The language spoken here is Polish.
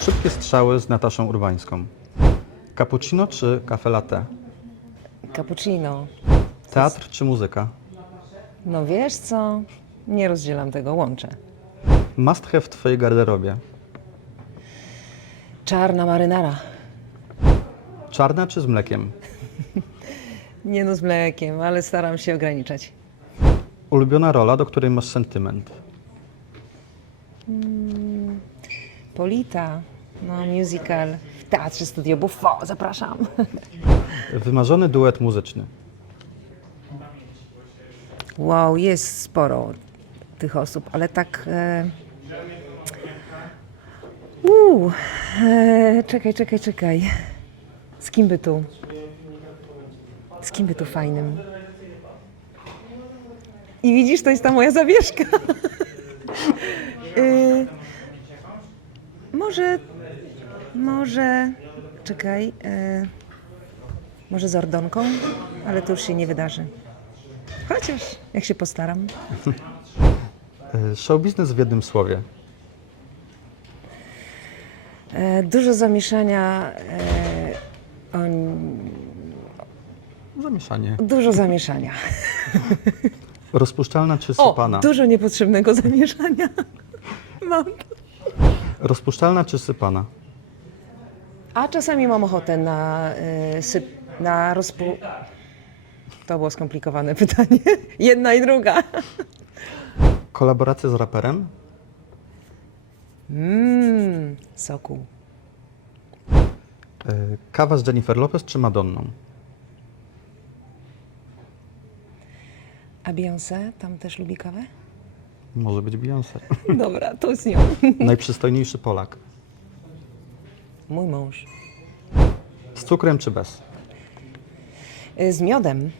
Szybkie strzały z Nataszą Urbańską. Cappuccino czy kafe latte? Cappuccino. Teatr czy muzyka? No wiesz co? Nie rozdzielam tego, łączę. Must have w twojej garderobie. Czarna marynara. Czarna czy z mlekiem? Nie no z mlekiem, ale staram się ograniczać. Ulubiona rola, do której masz sentyment. Polita, no musical. W Teatrze Studio Buffo, zapraszam. Wymarzony duet muzyczny. Wow, jest sporo tych osób, ale tak... E... Uu, e, czekaj, czekaj, czekaj. Z kim by tu? Z kim by tu fajnym? I widzisz, to jest ta moja zawieszka. y, może, może, czekaj, e, może z Ordonką, ale to już się nie wydarzy. Chociaż, jak się postaram. E, Show biznes w jednym słowie. E, dużo zamieszania, e, on, Zamieszanie. dużo zamieszania. Rozpuszczalna czy O, sypana? dużo niepotrzebnego zamieszania. Mam. Rozpuszczalna czy sypana? A czasami mam ochotę na, e, syp, na rozpu... To było skomplikowane pytanie. Jedna i druga. Kolaboracja z raperem? Mmm, soku. E, Kawa z Jennifer Lopez czy Madonną? A Beyoncé tam też lubi kawę? Może być Beyoncé. Dobra, to z nią. Najprzystojniejszy Polak. Mój mąż. Z cukrem czy bez? E, Z miodem.